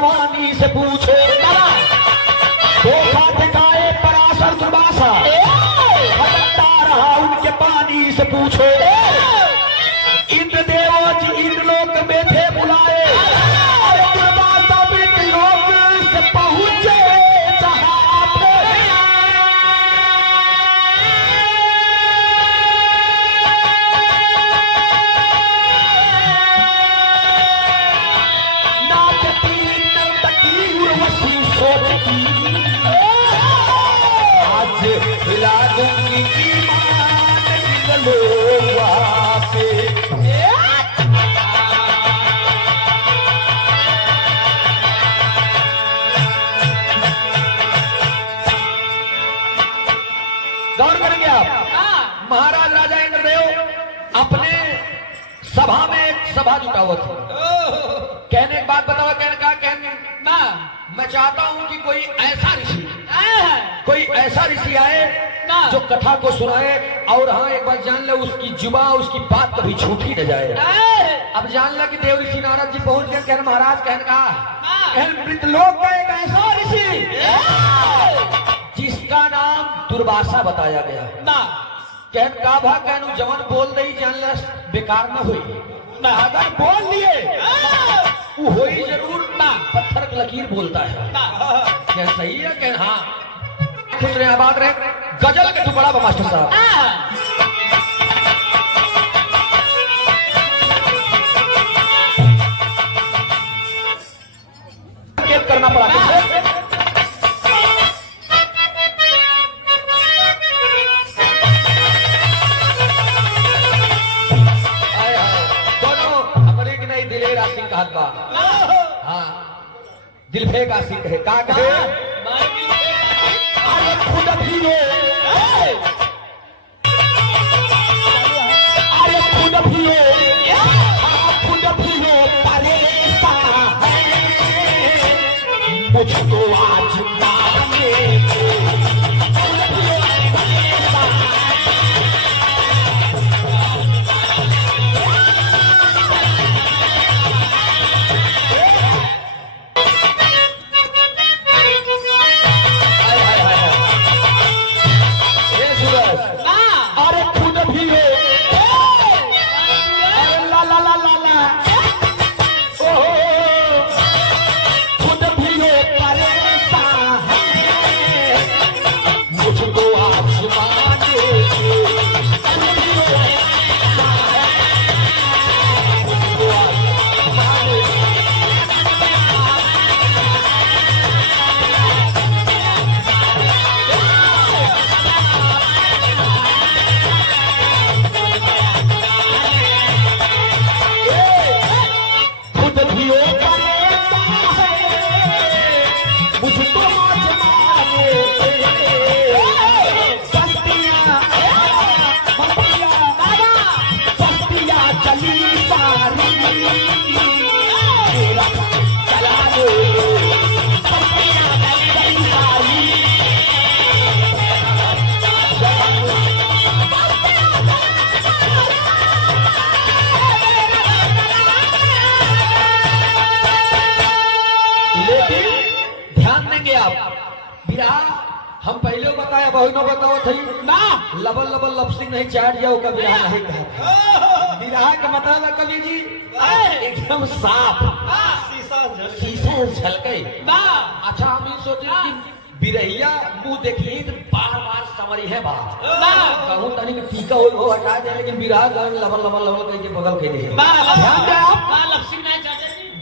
जवानी से पूछो, धोखा दिखाए पराशर दुर्वासा, भटकता रहा उनके पानी से पूछो। इंद्रदेव जी इंद्रलोक में थे बुलाए, दुर्वासा मृत्युलोक से पहुंचे जहां पे। नाचती नर्तकी उर्वशी सोचती, आज हिला दूंगी ईमान इंद्रलोक पे। गौर करेंगे आप, महाराज राजा इंद्रदेव अपने सभा में एक सभा जुटा हुआ था। कहने एक बात बताओ, कहने कहा कहना मैं चाहता हूं कि कोई ऐसा ऋषि आए जो कथा को सुनाए, और हाँ एक बात जान ले, उसकी जुबा उसकी बात कभी झूठी न जाए। अब जान ला कि देव ऋषि नारद जी पहुंच गए। कहने महाराज कहने कहा मृतलोक का एक ऐसा ऋषि जिसका नाम दुर्वासा बताया गया। कहन का भा कहनु जवन बोल दई जान ला बेकार न हुई, अगर बोल दिए वो होई जरूर ना, पत्थर की लकीर बोलता है। क्या सही है? कह हाँ, खुश रहे आबाद रहे। गजल के टुकड़ा बा मास्टर साहब, संकेत करना पड़ा किसे? दिलफेक आशिक है, का कहे अरे खुद भी हो, अरे खुद भी हो, खुद भी हो परेशान है मुझको आज मांगे हम पहले बताया बहु न बताओ थी ना, लबल लबल लपसिंग नहीं चाट जाओ का विराह नहीं कहा। विराह का मतलब कवि जी एकदम साफ शीशा झलके। अच्छा हम ये सोचे कि बिरहिया मुंह देखिए तो बार बार समरी है बात कहूँ तनी कि टीका हो हटा दे, लेकिन विराह लबल लबल लबल कह के बगल के दे। ध्यान दे आप,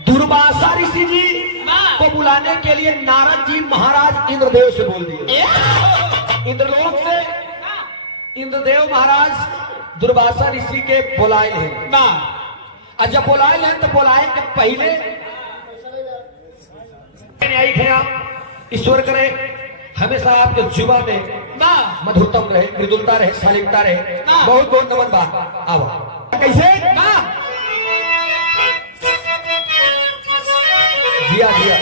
दुर्वासा ऋषि जी को बुलाने के लिए नारद जी महाराज इंद्रदेव से बोल दिए। इंद्रलोक से इंद्रदेव महाराज दुर्वासा ऋषि के बुलाए हैं ना। और जब बुलाए हैं तो बुलाए के पहले न्यायिक है आप, ईश्वर करे हमेशा आपके जुबा में ना मधुरतम रहे, मृदुलता रहे, शालीनता रहे। बहुत बहुत नमन बा। आओ कैसे ना दिया दिया।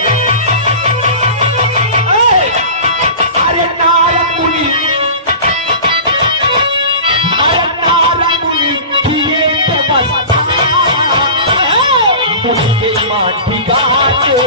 अरे नारद मुनि, अरे नारद मुनि किए तो बस मुझके माटी गाते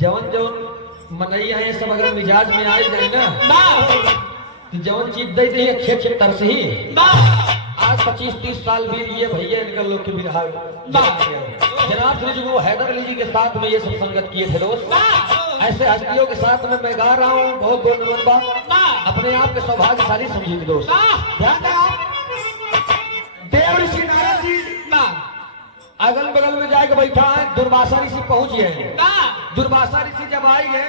जवन जवन मनैया है सब अगर मिजाज में आई गए ना तो जवन चीज दे दी अच्छे अच्छे तरस ही आज 25-30 साल बीत गए भैया इनका लोग के बिरहा जनाब श्री जी वो हैदर अली जी के साथ में ये सब संगत किए थे दोस्त। ऐसे हस्तियों के साथ में मैं गा रहा हूँ बहुत बहुत बात अपने आप के सौभाग्यशाली समझिए दोस्त। देव ऋषि नारद जी अगल बगल में जाके बैठा है दुर्वासा ऋषि पहुंच गए। दुर्वासा ऋषि जब आई है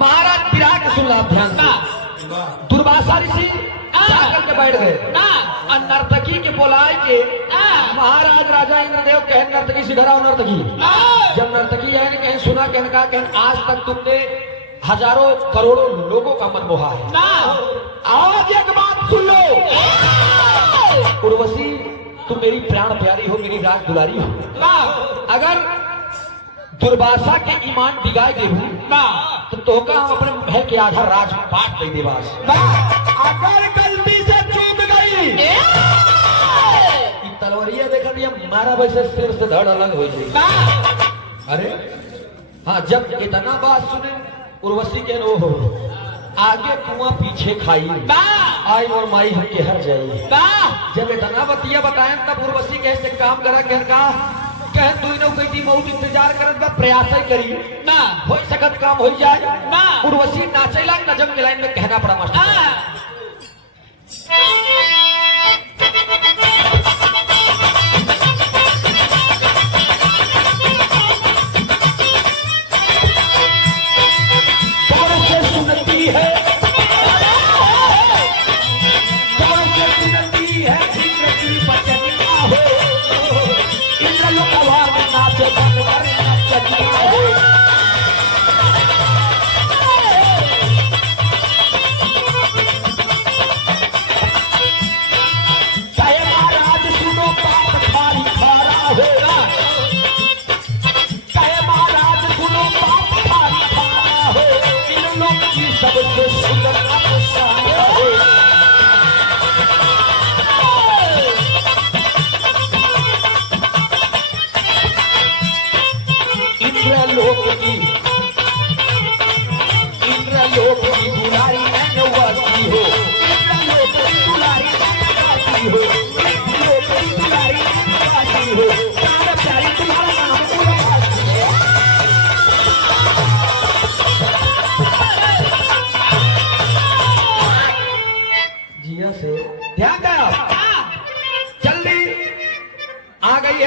महाराज विराट का सुन ध्यान से। दुर्वासा ऋषि जाकर के बैठ गए और नर्तकी के बोलाए के महाराज राजा इंद्रदेव कहे नर्तकी से डराओ नर्तकी। जब नर्तकी आए कहीं सुना कहने का कहें आज तक तुमने हजारों करोड़ों लोगों का मन मोहा है। आज एक बात सुन लो उर्वशी तुम मेरी प्राण प्यारी हो मेरी राज दुलारी हो। अगर दुर्वासा के ईमान बिगाए गए हूँ तो का हम अपने भय के आधार राज पाट दे देवास। अगर गलती से चूक गई तलवरिया देखा दिया मारा वैसे सिर से धड़ अलग हो जाए। अरे हाँ जब इतना बात सुने उर्वशी के नो हो आगे कुआं पीछे खाई आई और माई हम के हर जाइए। जब इतना बतिया बताए तब उर्वशी कैसे काम करा कह तू न कही बहुत इंतजार करत बा प्रयास ही करी ना हो सकत काम हो जाए ना। उर्वशी नाचेला नजम के लाइन में कहना पड़ा मास्टर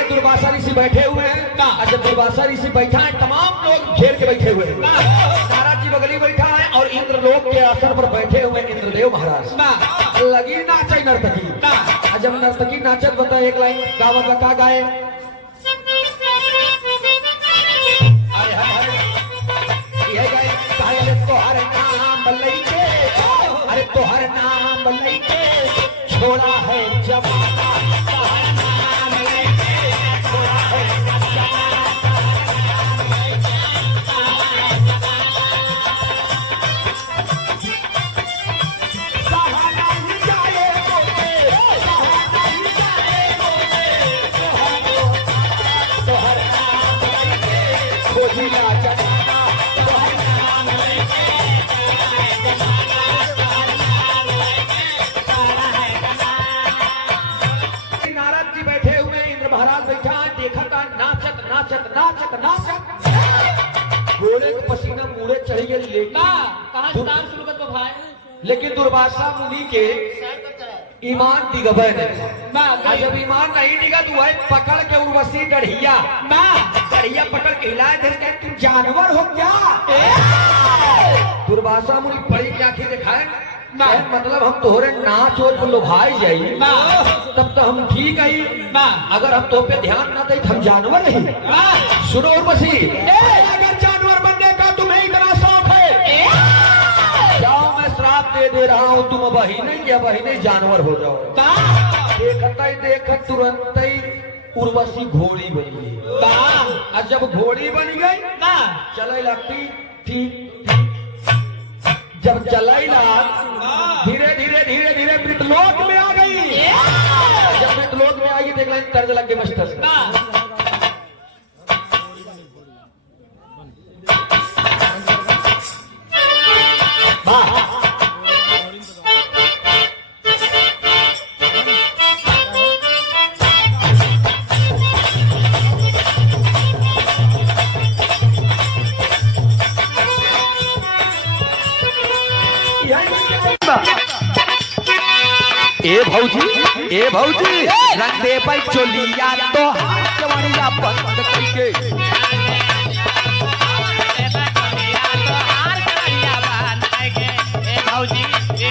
दुर्वासा ऋषि बैठे हुए हैं और जब दुर्वासा ऋषि बैठा है तमाम लोग घेर के बैठे हुए हैं। नारद जी बगली बैठा है और इंद्र लोक के आसन पर बैठे हुए इंद्रदेव महाराज लगी नाचे नर्तकी। जब नर्तकी नाचत बता एक लाइन गावत बता गाए तोहर नाम लैके अरे तोहर नाम लैके छोड़ा है जमाना घोड़े के पसीना मुड़े चढ़ गए लेकिन दुर्वासा मुनि के ईमान दिगबे नहीं। जब ईमान नहीं दिगा तो वह पकड़ के उर्वशी डढ़िया डढ़िया पकड़ के हिलाए थे, तुम जानवर हो क्या? दुर्वासा मुनि बड़ी की आंखें दिखाए, मतलब हम तोहरे नाच और लोभाई जाई तब तो हम ठीक आई, अगर हम तो पे ध्यान ना दे हम जानवर नहीं। सुनो उर्वशी, अगर जानवर बनने का तुम्हें इतना शौक है, जाओ मैं श्राप दे रहा हूँ, तुम वही नहीं या वही नहीं जानवर हो जाओ। देखत तुरंत ही उर्वशी घोड़ी बन गई। और जब घोड़ी बन गई चले लगती ठीक, जब चलाइला धीरे धीरे धीरे धीरे मृतलोक में आ गई। जब मृतलोक में आई देख लें तर्ज लग गए मस्तर। ए भौजी रंग दे पर चोलिया तो हाथ जवानिया बंद करके। ए भौजी रंग दे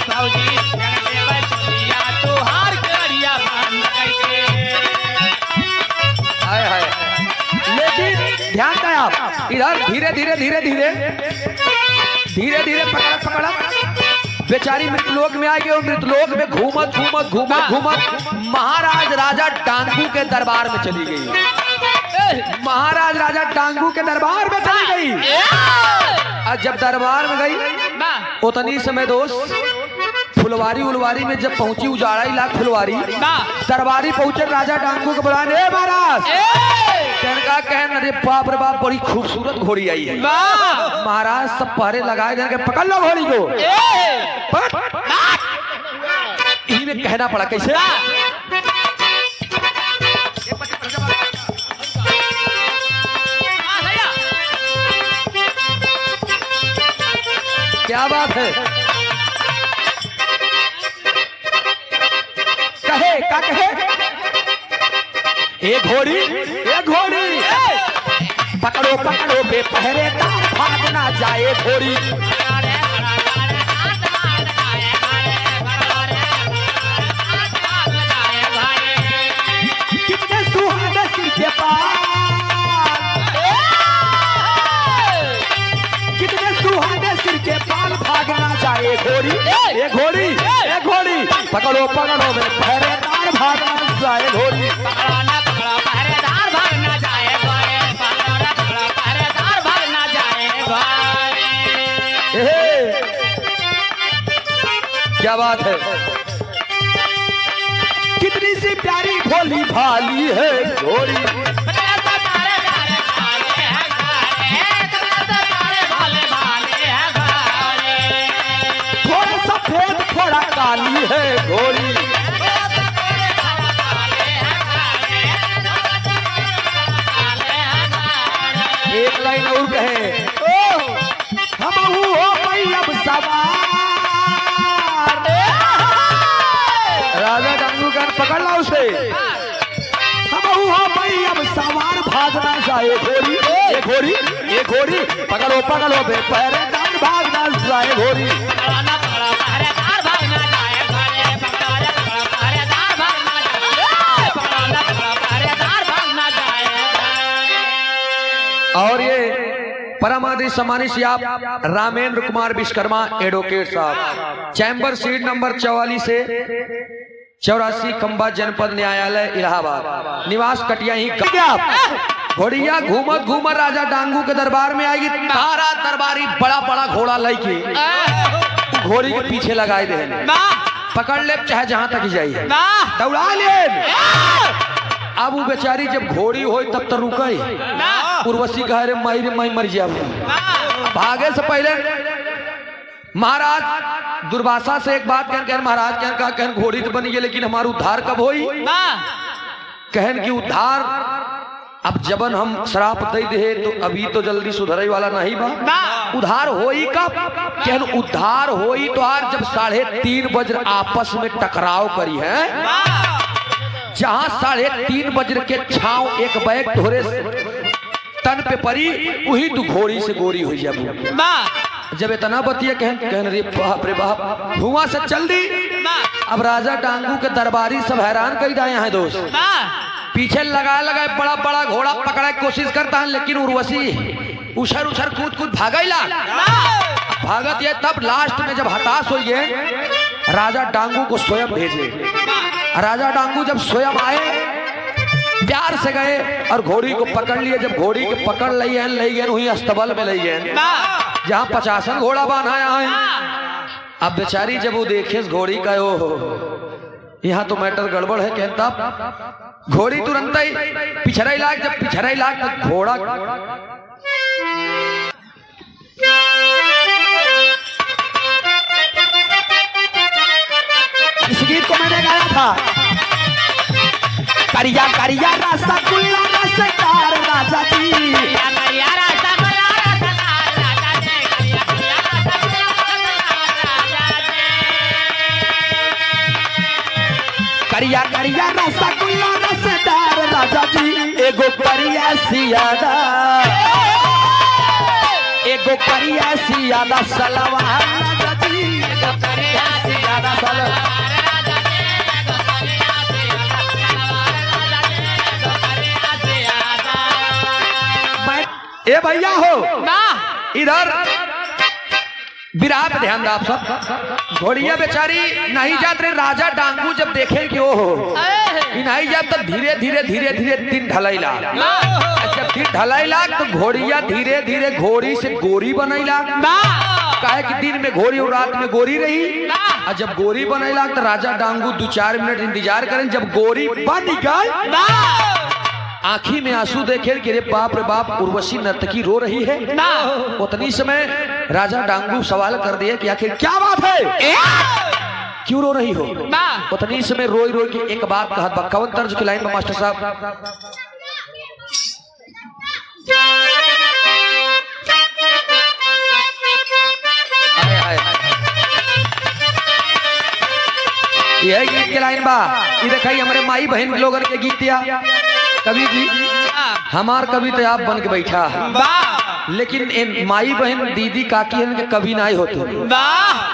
पर चोलिया तो हार करिया बंद करके। हाय हाय, लेकिन ध्यान दें आप, इधर धीरे धीरे धीरे धीरे धीरे धीरे पकड़ा बेचारी मृतलोक में आ गई और मृतलोक में घूमत घूमत घूमत घूमत महाराज राजा टांगू के दरबार में चली गई। महाराज राजा टांगू के दरबार में चली गई। और जब दरबार में गई उतनी समय दोस्त फुलवारी उलवारी में जब पहुंची, उजाड़ा इलाक फुलवारी, दरबारी पहुंचे राजा टांगू को बुलाने, महाराज कहन अरे बाप रे बाप बड़ी खूबसूरत घोड़ी आई है। महाराज सब पहरे लगाए देने के पकड़ लो घोड़ी को। इन्हीं में कहना पड़ा कैसे, क्या बात है, कहे क्या कहे, एक घोड़ी पकड़ो पकड़ो बे पहरेदार भाग ना जाए घोड़ी। कितने सुहाने सिर के पाल, कितने सुहाने सिर के पाल भाग ना जाए घोड़ी। ए घोड़ी पकड़ो पकड़ो बे पहरेदार भाग ना जाए घोड़ी। क्या बात है, कितनी सी प्यारी भोली भाली है घोड़ी। थोड़ा सफेद थोड़ा काली है घोड़ी। एक लाइन और कहे, हम हो भाई अब सवार। राजा टांगू का पकड़ ला उसे, हम हो भाई अब सवार भागना जाए घोड़ी। ये घोड़ी पकड़ो पकड़ो बे पहरेदार भागना जाए घोड़ी। और ये परमादि सम्मानित श्री आप रामेंद्र कुमार विश्वकर्मा एडवोकेट साहब, चैम्बर सीट नंबर 44 से 84 खंबा जनपद न्यायालय इलाहाबाद, निवास कटिया ही। घोड़िया घूमत घूमत राजा टांगू के दरबार में आएगी। तारा दरबारी बड़ा बड़ा घोड़ा लेके घोड़ी के पीछे लगाए दे, पकड़ ले चाहे जहां तक जाइए, दौड़ा ले। अब वो बेचारी जब घोड़ी हो तब तो रुके, उर्वशी कह रे मई मर जाए। भागे से पहले महाराज दुर्वासा से एक बात कहन, महाराज कहन घोड़ी तो बनी है लेकिन हमारा उद्धार कब होई? कहन की उद्धार अब जबन हम श्राप दे दे तो अभी तो जल्दी सुधरे वाला नहीं बा। उधार होई कब? कहन उधार होई तो आर जब 3:30 बजे आपस में टकराव करी है, जहां 3:30 बजे के छाव एक बैग तोहरे तन पे परी, वही तू घोड़ी से गोरी हो जाबू। जब इतना बतिया कहन रे बाप रे बाप, धुआं से चल दी। अब राजा डांगू के दरबारी सब हैरान कर जाए हैं दोस्त। पीछे लगा लगा बड़ा बड़ा घोड़ा पकड़ा की कोशिश करता है, लेकिन उर्वशी उछर उछर कूद कूद भागैला। भागत ये तब लास्ट में जब हताश हो गए, राजा डांगू को स्वयं भेजे। राजा डांगू जब स्वयं आए, प्यार से गए और घोड़ी को पकड़ लिए। जब घोड़ी को पकड़ ले गए वही अस्तबल में ले गए, जहाँ 50 घोड़ा बनाया है। अब बेचारी जब वो देखे घोड़ी का, ओ यहाँ तो मैटर गड़बड़ है, कहता घोड़ी तुरंत ही पिछड़ा लाग। जब पिछड़ा लाग तो घोड़ा इस गीत को मैंने गाया था। करिया करिया रसगुल्ला रसदार राजा जी, करिया करिया रसगुल्ला रसदार राजा जी। एगो करिया सियादा, एगो करिया सियादा सलवार राजा जी, एगो करिया सियादा सलवार। ए भैया हो इधर विराह पे ध्यान दो आप सब। घोड़िया बेचारी नहीं जात रहे। राजा डांगू जब देखे कि ओ हो नहीं जात तो धीरे धीरे धीरे धीरे दिन ढलैला। जब दिन ढलैला तो घोड़िया धीरे धीरे घोड़ी से गोरी बनैला। काहे कि दिन में घोड़ी और रात में गोरी रही। और जब गोरी बनैला तो राजा डांगू 2-4 मिनट इंतजार करें। जब गोरी बन गई, आंखी में आंसू देखे कि रे बाप उर्वशी नर्तकी रो रही है। उतनी समय राजा डांगू सवाल कर दिया कि आखिर क्या बात है, क्यों रो रही हो? उतनी समय रोई रोई के एक बात कहत बा। कवन तर्ज की लाइन में मास्टर साहब? यह गीत के लाइन बा। ये देखिए हमारे माई बहन लोगन के गीतिया। कवि जी हमार कवि तो आप बन के बैठा है, लेकिन इन माई बहन दीदी काकी इनके कभी नहीं होते।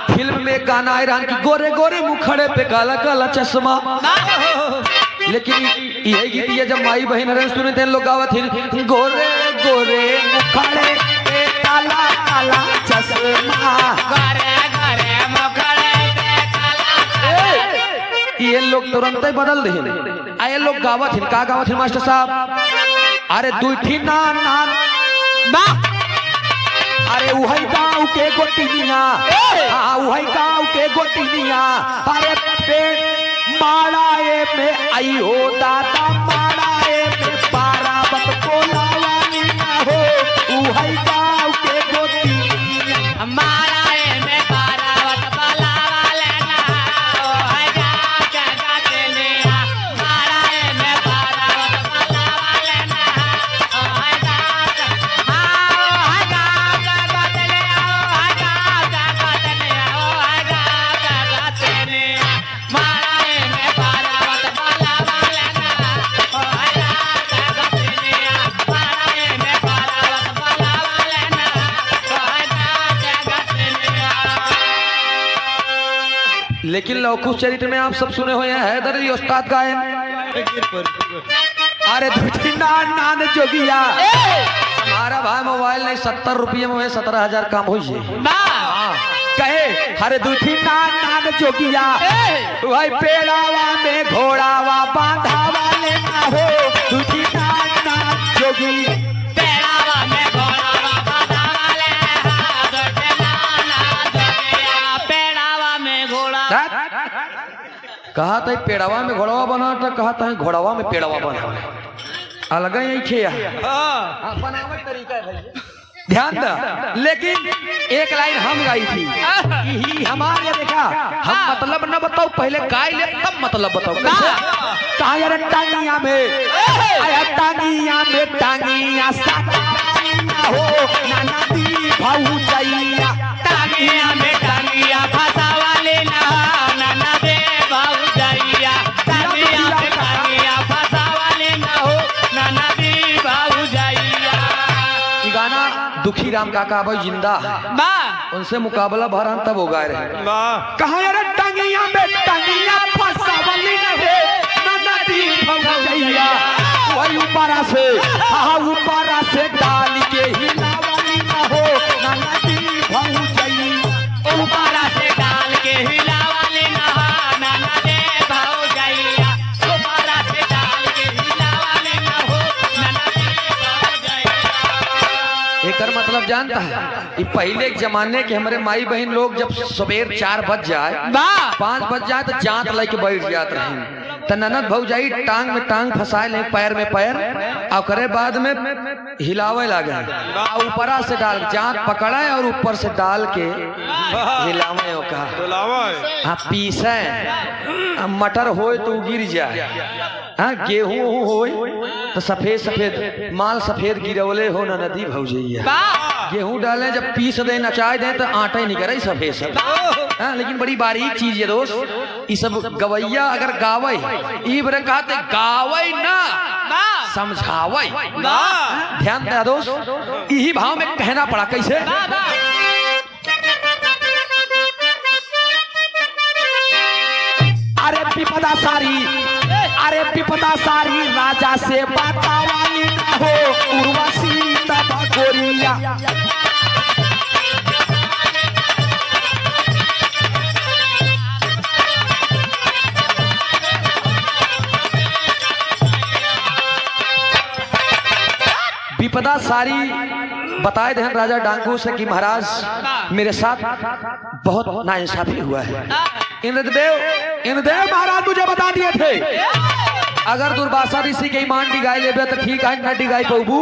फिल्म में गाना आए रहा कि गोरे गोरे मुखड़े पे काला काला चश्मा, लेकिन यही गीत ये जब माई बहन रहे सुने थे लोग गावत थे गोरे गोरे मुखड़े पे काला काला चश्मा, गोरे गोरे मुखड़े पे काला। ये लोग तुरंत ही बदल दे। आए लोग गावत हिन, का गावत हिन मास्टर साहब? अरे दुठी ना ना बा, अरे उहई गाँव के गोटिनिया, हाँ उहई गाँव के गोटिनिया। अरे पेड़ माड़ाए में आई हो दादा, माड़ाए में पारावत को लावानी ना हो। उहई गाँव के गोटिनिया, माड़ाए में पारावत को लावाले ना हो। उहई गाँव के गोटिनिया, माड़ाए में पारावत को लावाले ना हो। उहई गाँव के, हाँ उहई गाँव के गोटिनिया, उहई गाँव के गोटिनिया, उहई गाँव के गोटिनिया, माड़ाए में पारावत को लावाले ना हो। उहई गाँव के गोटिनिया, माड़ाए में पारावत को लावाले ना हो। उहई गाँव के गोटिनिया। लेकिन लौकुश चरित्र में आप सब सुने हुए हैं हैदर जी उस्ताद गायन। अरे नान नान जोगिया, हमारा भाई मोबाइल नहीं 70 रुपये में 17,000 काम हो कहे। हरे दूठी नान नान जोगिया, भाई पेड़ावा में घोड़ावा बांधावा लेना हो। दूठी नान नान जोगी, पेड़ावा में घोड़ावा बांधावा लेना। दूठी नान नान जोगिया, पेड़ावा में घोड़ा। कहा था पेड़ावा में घोड़ावा बना, तो कहा था घोड़ावा में पेड़ावा बना। अलग ही खेया बनावट तरीका है भाई। ध्यान द, लेकिन एक लाइन हम गाई थी, यही हमारे देखा हम मतलब न बताओ, पहले गाय ले तब मतलब बताओ। कहा यार टांगिया में, आया टांगिया में टांगिया हो नाना दी भाऊ चाहिया, टांगिया में टांगिया फसावा लेना नाना दे भाऊ जाइया, टांगिया में टांगिया फसावा लेना हो नाना दे भाऊ जाइया। ये गाना दुखी राम काका भाई जिंदा उनसे मुकाबला भरान तब हो गाए रहे। कहा यार टांगिया में टांगिया फसावा लेना हो नाना दी भाऊ चाहिया, वही ऊपरा से हाँ ऊपरा से डाल के हिलावाली ना हो नाना दी भाऊ चाहिया, ऊपरा से डाल के हिलावा लेना नाना दे भाऊ जाइया, ऊपरा से डाल के हिलावा लेना हो नाना दे भाऊ जाइया। एकर मतलब जानता है, ये पहले के जमाने के हमारे माई बहन लोग जब सवेर 4 बज जाए 5 बज जाए तो जांत लेके बैठ जात रहे, तो ननद भौजाई टांग में टांग फंसाए ले, पैर में पैर, और करे बाद में हिलावे लगे, ऊपरा से डाल जांत पकड़े और ऊपर से डाल के हिलावे कहा। हाँ पीसे, मटर होए तो गिर जाए, हाँ गेहूं होए तो सफेद सफेद माल सफेद गिरवले हो ना नदी भौजैया, गेहूं डालें जब पीस दे नचाए दें तो आटा ही निकले सफेद सब। हाँ लेकिन बड़ी बारीक चीज है दोस्त, ये सब गवैया अगर गावे ई बरे कहते गावे ना समझावे, ध्यान दे दोस्त, यही भाव में कहना पड़ा कैसे। अरे विपदा सारी, अरे विपदा सारी राजा से बतावाली ना हो उर्वशी तब गोरिया, विपदा सारी बताए थे राजा डांगू से कि महाराज मेरे साथ बहुत नाइंसाफी हुआ है। इंद्रदेव महाराज मुझे बता दिए थे अगर दुर्वासा ऋषि के ईमान डिगाई लेबे तो ठीक है, न डिगाई पबू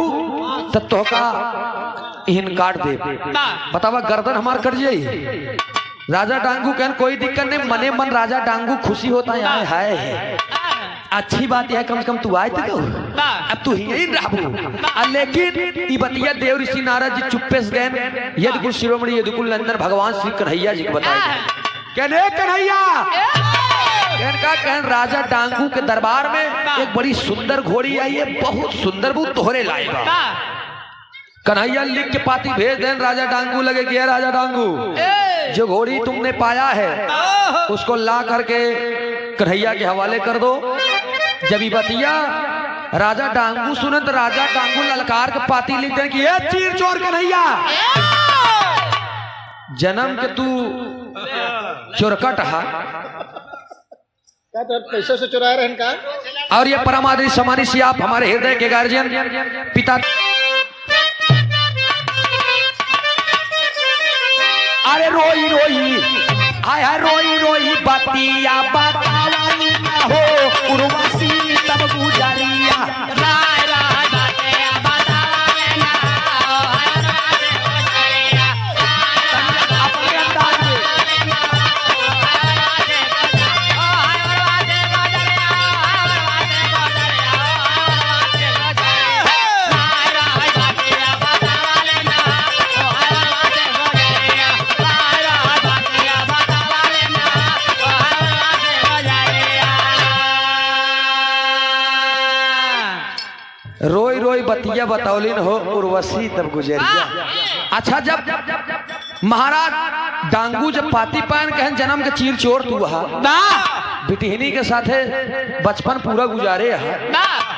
तो तोहका इहन काट दे, बतावा गर्दन हमार कट जाई। राजा डांगू कहन कोई दिक्कत नहीं, मने मन राजा डांगू खुशी होता है, अच्छी बात है, कम से कम तू आए तो अब तू ही रहबू। लेकिन ई बतिया देव ऋषि नारद जी चुप्पे से गए, यदकुल शिरोमणि यदकुल नंदन भगवान श्री कन्हैया जी को बताए, कहने कन्हैया कहन राजा डांगू के दरबार में एक बड़ी सुंदर घोड़ी आई है, बहुत सुंदर, वो तोहरे लाएगा। कन्हैया लिख के पाती भेज दें, राजा डांगू लगे कि राजा डांगू जो घोड़ी तुमने पाया है उसको ला करके कन्हैया के हवाले कर दो। जब ये बतिया राजा डांगू सुने तो राजा डांगू ललकार के पाती लिख दें कि ये चीर चोर कन्हैया, जन्म के तू चोरकट हा, पैसे से चुरा रहे हैं का। और ये परम आदरी समानी सी आप हमारे हृदय के गार्जियन पिता, अरे रोई रोई आया रोई रोई बतिया बतावाली ना हो उर्वशी तब गुजरिया, राय राय बातें बतावे ना अपने अंदाज में रोई रोई बतिया बतौलिन हो उर्वशी तब गुजरिया। अच्छा जब महाराज डांगू जब पाती पान कहन जन्म के चीर चोर तू हा बिटिहनी के साथे बचपन पूरा गुजारे है,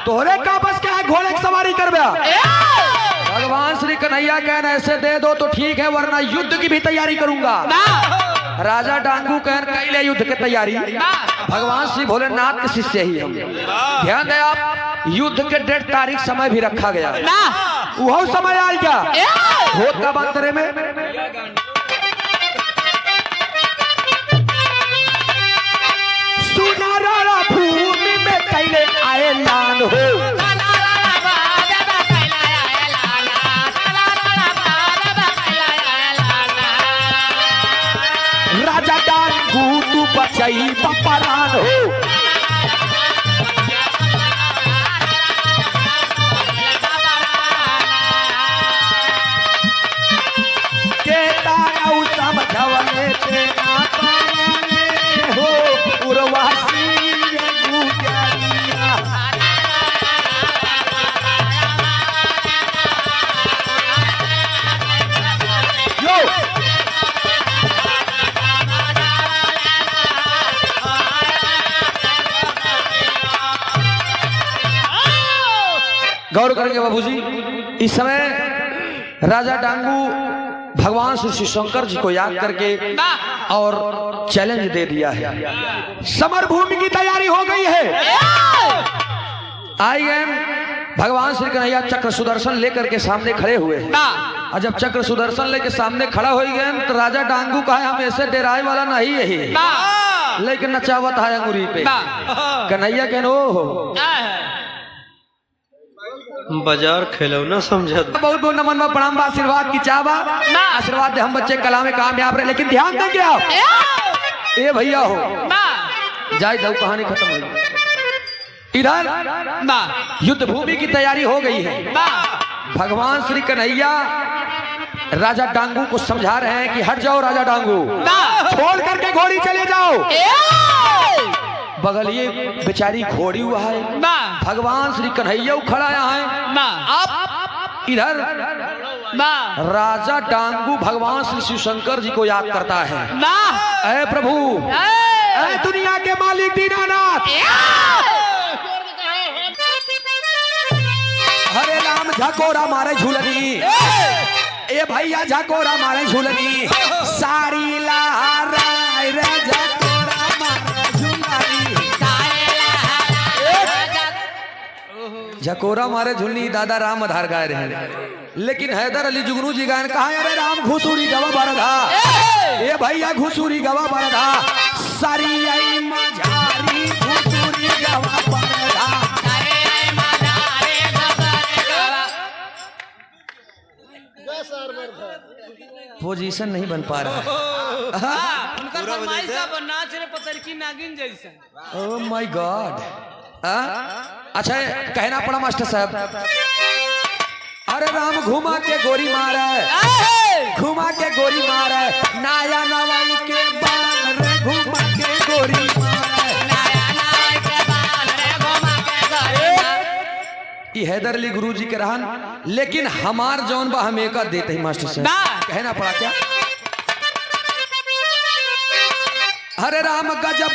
तोहरे का बस क्या है घोड़े की सवारी करबे। भगवान श्री कन्हैया कहन ऐसे दे दो तो ठीक है, वरना युद्ध की भी तैयारी करूंगा। राजा डांगू कहन कैले युद्ध की तैयारी, भगवान श्री भोलेनाथ के शिष्य ही हम। ध्यान दे आप, युद्ध के डेट तारीख समय भी रखा गया, वो समय आएगा होत का बंतरे में। सुनारा भूमि में कैले आए लाल हो, बचाई पपरान हो। के ताऊ समझवले ते ना पावले हो उर्वासी गुजरिया। यो गौर करेंगे बाबूजी, इस समय राजा डांगू भगवान श्री शंकर जी को याद करके और चैलेंज दे दिया है। समर भूमि की तैयारी हो गई है। आई एम भगवान श्री कन्हैया चक्र सुदर्शन लेकर के सामने खड़े हुए हैं। और जब चक्र सुदर्शन लेके सामने खड़ा हो गए तो राजा डांगू का है हम ऐसे डेराए वाला नहीं है, लेकिन नचावत है अंगूरी पे कन्हैया के नो बाजार खिलौना समझत। बहुत बहुत नमन बा, प्रणाम बा, आशीर्वाद की चाह बा। आशीर्वाद दे हम बच्चे कला में कामयाब रहे, लेकिन ध्यान देंगे आप ए भैया हो जाए दो कहानी खत्म हो गई। इधर युद्ध भूमि की तैयारी हो गई है। भगवान श्री कन्हैया राजा डांगू को समझा रहे हैं कि हट जाओ राजा डांगू, छोड़ करके घोड़ी चले जाओ। बगल ये बेचारी घोड़ी हुआ है, भगवान श्री कन्हैया खड़ा है। आप इधर राजा डांगू भगवान श्री शिव शंकर जी को याद करता है। ऐ प्रभु, ऐ दुनिया के मालिक दीनानाथ, हरे राम झकोरा मारे झूलनी, ए भैया झकोरा मारे झूलनी, सारी लहराए रे झकोरा मारे झूलनी, झकोरा मारे झूलनी दादा राम आधार गाय रहे। लेकिन हैदर अली जुगनू जी गायन कहा, अरे राम घुसूरी गवा बरधा, ए भैया घुसूरी गवा बरधा, सारी आई मझारी घुसूरी गवा बरधा। पोजीशन नहीं बन पा रहा है। Oh my God. अच्छा कहना पड़ा मास्टर साहब, अरे राम घुमा के गोरी मारे, घुमा के गोरी मारे, नाया नवाई के बाल रे घुमा के गोरी मारे, नाया नवाई के बाल रे घुमा के गोरी मारे। ये हैदर अली गुरु जी के रहन, लेकिन हमार जौन बा हम एक देते ही मास्टर साहब। कहना पड़ा क्या, हरे राम गजब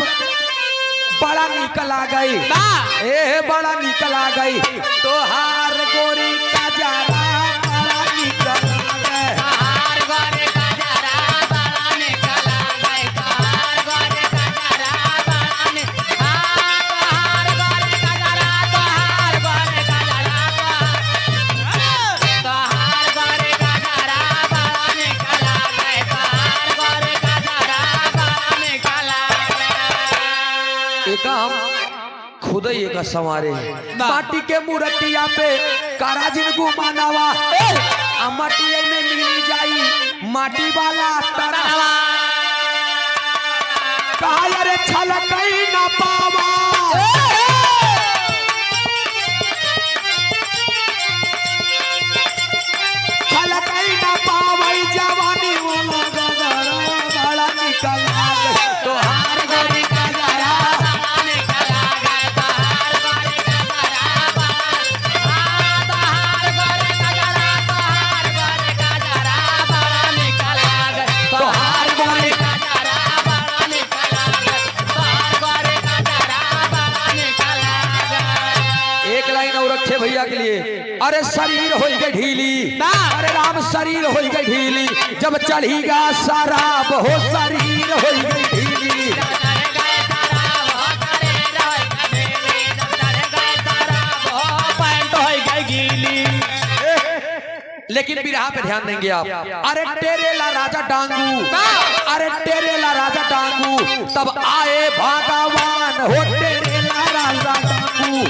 बड़ा निकल आ गई, ए बड़ा निकल आ गई, तो हार गोरी का जरा बड़ा निकल आ गए, हार गोरी का जरा बड़ा निकल आ गए, हार गोरी का जरा बड़ा निकल, हार गोरी का जरा, हार गोरी का जरा, तो हार गोरी का जरा बड़ा निकल आ गए, हार गोरी का जरा बड़ा निकल आ गए। एक हम खुद ही एक संवारे माटी के मूर्तिया पे काराजिन गुमानावा, माटी में मिल जाई माटी वाला तरवा, कहा अरे छलकई ना पावा, छलकई ना पावई जवानी वाला गगरा बड़ा निकल आ गए, तो हार गोरी का जरा भैया के लिए। अरे शरीर हो गई ढीली, अरे राम शरीर हो गई ढीली, जब चढ़ीगा शराब हो शरीर हो गई ढीली, लेकिन बिरहा पे ध्यान देंगे आप। अरे टेरेला राजा डांगू, अरे टेरेला राजा डांगू, तब आए भगवान हो टेरेला राजा डांगू,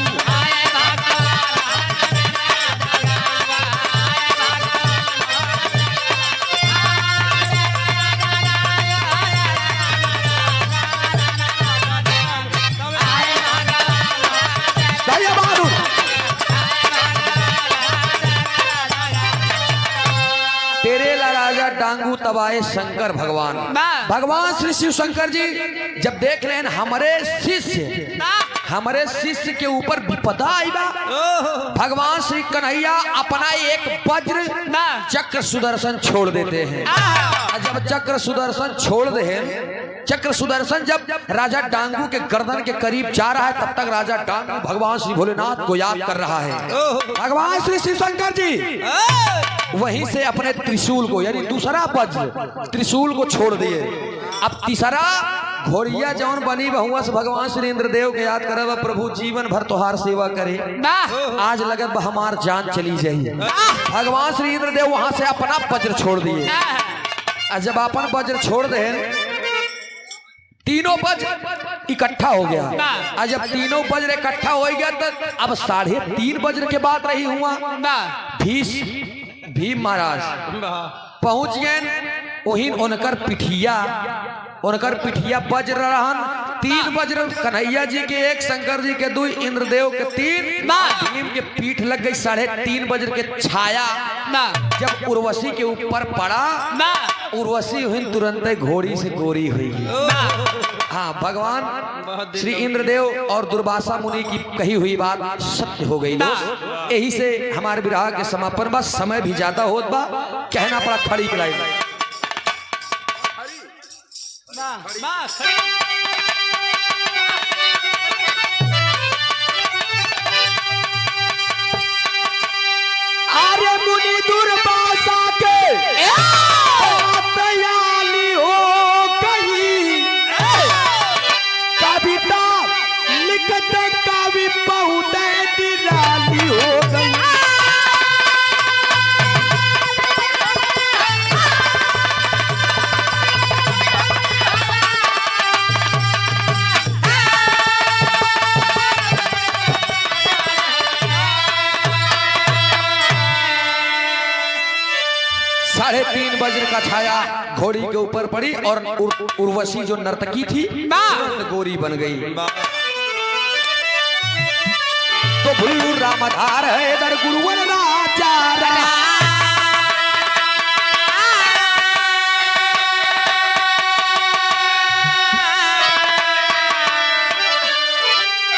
डांगू तबाए शंकर भगवान। भगवान श्री शिव शंकर जी जब देख रहे हैं हमारे शिष्य के ऊपर विपदा आई बा, भगवान श्री कन्हैया अपना एक वज्र चक्र सुदर्शन छोड़ देते हैं। जब चक्र सुदर्शन छोड़ दे हैं, चक्र सुदर्शन जब राजा डांगू के गर्दन के करीब जा रहा है, तब तक राजा डांगू भगवान श्री भोलेनाथ को याद कर रहा है। भगवान श्री शिव शंकर जी वहीं से अपने त्रिशूल को यानी दूसरा वज्र त्रिशूल को छोड़ दिए। अब तीसरा घोड़िया जौन बनी बहुआ से भगवान श्री इंद्रदेव के याद करे, प्रभु जीवन भर तोहार सेवा करे, आज लगत हमार जान चली जाइए। भगवान श्री इंद्रदेव वहां से अपना वज्र छोड़ दिए। जब अपन वज्र छोड़ दे, तीनों वज्र इकट्ठा हो गया। और जब तीनों वज्र इकट्ठा हो गया तो अब 3.5 वज्र के बाद रही हुआ भीम महाराज पहुंच गए वहीं उनकर पिठिया वज्र रहन। 3 वज्र कन्हैया जी के, 1 शंकर जी के, 2 इंद्रदेव के, 3 भीम के पीठ लग गई। 3.5 वज्र के छाया जब उर्वशी के ऊपर पड़ा, उर्वशी हुई तुरंत घोड़ी से गोरी हुई। हाँ, भगवान श्री इंद्रदेव और दुर्वासा मुनि की कही हुई बात सत्य हो गई। यही से हमारे विराह के समापन बा, समय भी ज्यादा होत बा, कहना पड़ा खड़ी कलाई। आर्य मुनि दुर्वासा के दयाली हो गई, कविता लिखते कवि बहुत निराली हो गई। साढ़े 3 वज्र का छाया घोड़ी के ऊपर पड़ी और उर्वशी जो नर्तकी थी गोरी बन गई। तो भुल्लू रामधार है दर गुरुवर राजा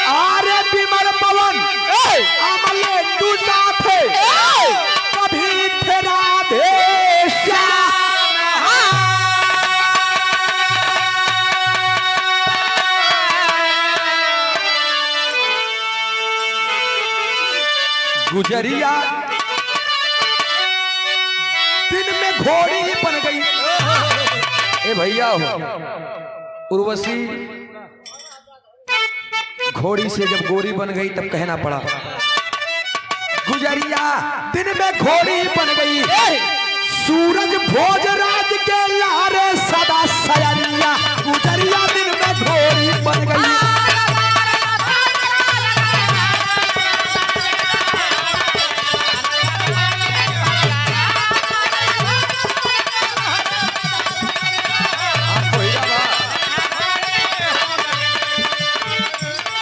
आर्य विमल पवन अमले तू साथ कभी तेरा गुजरिया दिन में घोड़ी बन गई। ए भैया हो, उर्वशी घोड़ी से जब गोरी बन गई तब कहना पड़ा, गुजरिया दिन में घोड़ी बन गई, सूरज भोज